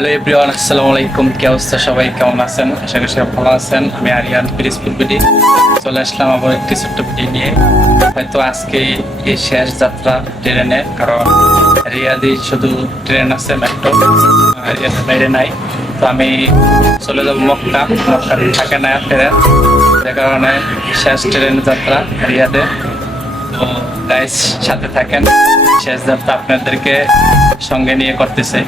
Hello everyone, আসসালামু আলাইকুম। কি অবস্থা, সবাই কেমন আছেন? আশা করি সবাই ভালো আছেন। আমি আরিয়ান পিরিজপুর বিডি চলে আসলাম আবার একটি ছোট্ট ভিডিও নিয়ে। হয়তো আজকে এই শেষ যাত্রা ট্রেনে, কারণ রিয়াদি শুধু ট্রেন আছে, মেট্রো রিয়াদের বাইরে নাই। তো আমি চলে যাবো মক্কা থাকে না ট্রেন, যে কারণে শেষ ট্রেন যাত্রা রিয়াদে। তো গাইস, সাথে থাকেন, শেষ যাত্রা আপনাদেরকে সঙ্গে নিয়ে করতেছে।